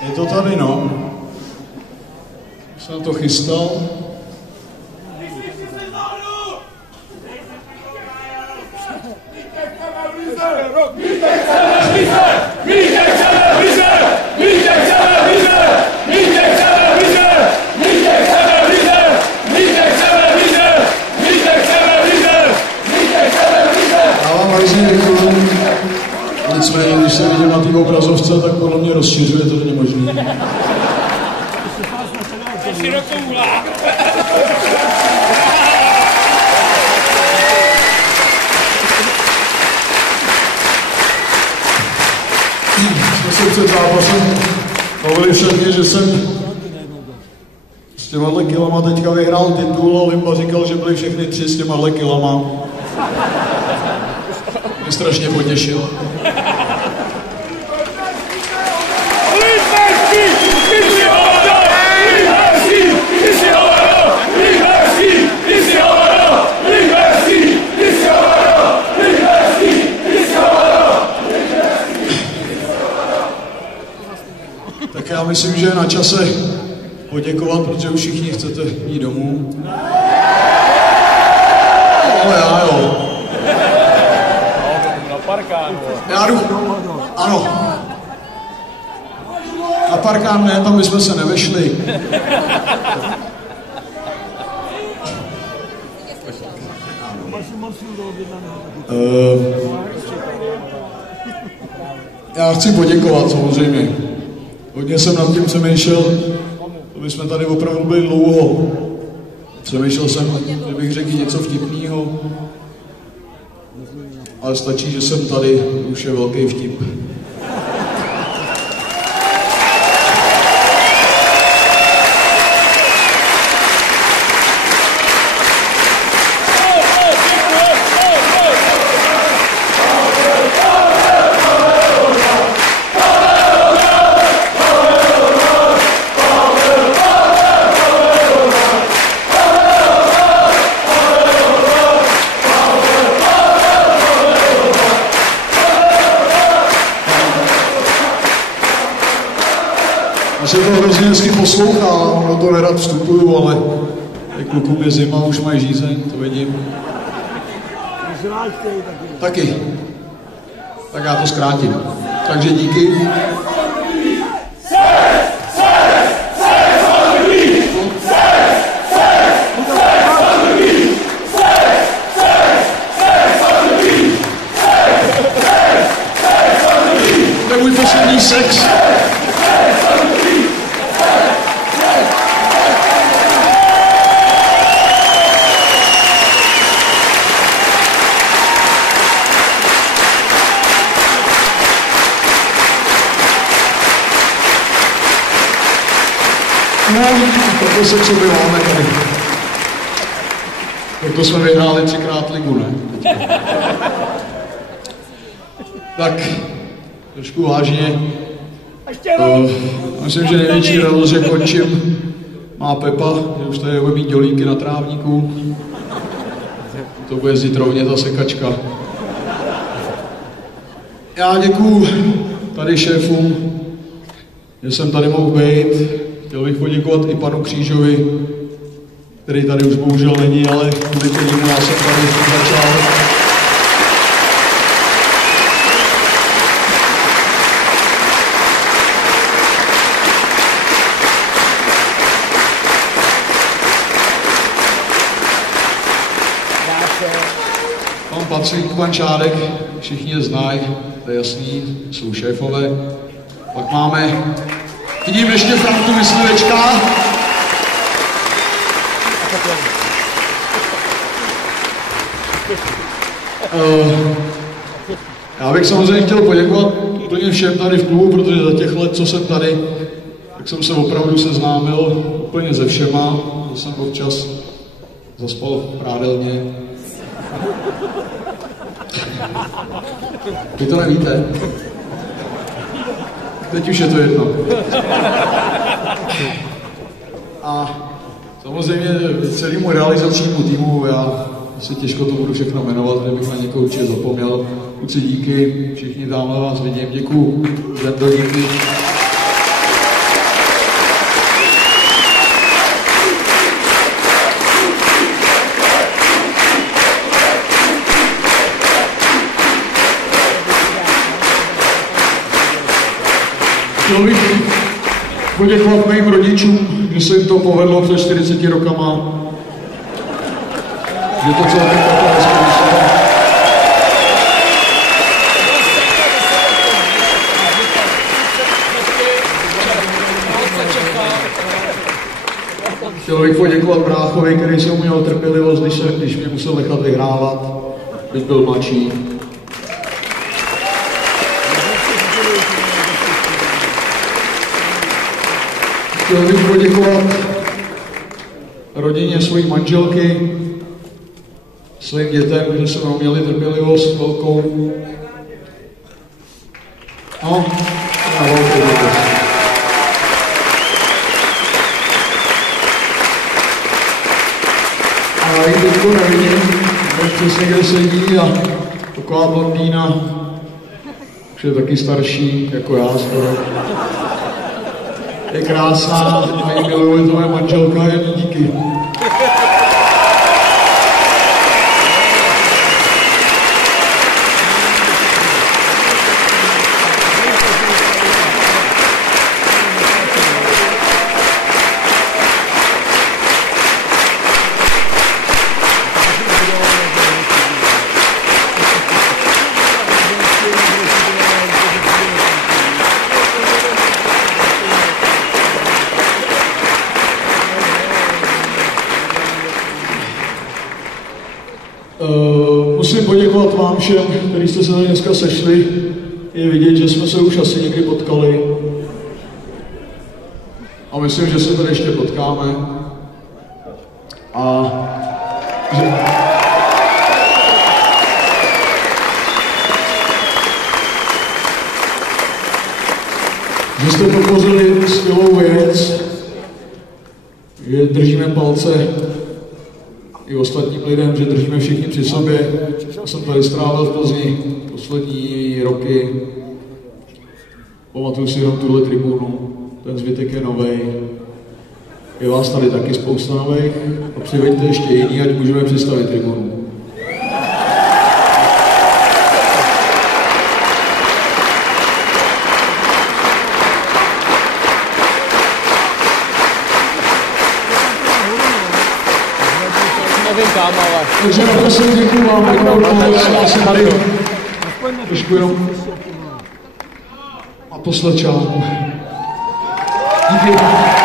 Je to tady, no. Jsem na to chystal. Já vám hrozně děkuju. Nicméně, když se vidím na té obrazovce, tak podle mě rozšiřuje, to není možný. Jsme se před zápasem bavili všechny, že jsem s těmahle kilama teďka vyhrál titul a Limba říkal, že byli všechny 3 s těmahle kilama. Mě strašně potěšil. Tak já myslím, že je na čase poděkovat, protože už všichni chcete jít domů. Ale já jo. Na parkán. Já jdu. Ano. Na parkán ne, tam bychom se nevešli. Já chci poděkovat samozřejmě. Hodně jsem nad tím přemýšlel, to bychom tady opravdu byli dlouho. Přemýšlel jsem, že bych řekl něco vtipného, ale stačí, že jsem tady, už je velký vtip. Já se to hrozně hezky poslouchám, do toho nerad vstupuju, ale klukům je zima, už mají žízeň, to vidím. Taky. Tak já to zkrátím. Takže díky. To je můj poslední sex. No, toto se k sobě máme tady. Proto jsme vyhráli 3krát ligu, ne? Tak, trošku vážně. Myslím, že největší radost, že končím, má Pepa, že už tady bude mít dělíky na trávníku. To bude jezdit rovně ta sekačka. Já děkuju tady šéfům, že jsem tady mohl být. Chtěl bych poděkovat i panu Křížovi, který tady už bohužel není, ale kvůli kterému já jsem tady začal. Pan Patrik, pan Čádek, všichni je znají, to je jasný, jsou šéfové. Pak máme, vidím ještě Frantu Myslivečka. Já bych samozřejmě chtěl poděkovat úplně všem tady v klubu, protože za těch let, co jsem tady, tak jsem se opravdu seznámil úplně se všema, že jsem občas zaspal prádelně. Vy to nevíte. Teď už je to jedno. A samozřejmě celému realizačnímu týmu já asi těžko to budu všechno jmenovat, kdybych na někoho určitě zapomněl. Kluci, díky, všichni tamhle vás vidím, děkuju, Zendo, díky. Chtěl bych poděkovat mým rodičům, že se jim to povedlo před 40 rokama. Že to celkem takové zkoušelo. Chtěl bych poděkovat bráchovi, který jsem měl trpělivost, když mě musel nechat vyhrávat, když byl mladší. Chtěl bych poděkovat rodině svojí manželky, svým dětem, že se mnou měli trpělivost velkou. No, na velkou trpělivost. A i teďko nevidím, jak přesně kde sedí a taková blondýna, už je taky starší, jako já skoro. Je krásná a jí miluje to moje manželka, jen díky. Musím poděkovat vám všem, kteří jste se tady dneska sešli. Je vidět, že jsme se už asi někdy potkali. A myslím, že se tady ještě potkáme. A že jste podpořili skvělou věc, že držíme palce i ostatním lidem, že držíme všichni při sobě. Já jsem tady strávil v Plzni poslední roky. Pamatuju si jenom tuhle tribunu, ten zbytek je novej. Je vás tady taky spousta nových a přiveďte ještě jiný, ať můžeme představit tribunu. Takže naprosto děkuju vám, já jsem tady trošku jenom naposled čáru. Díky.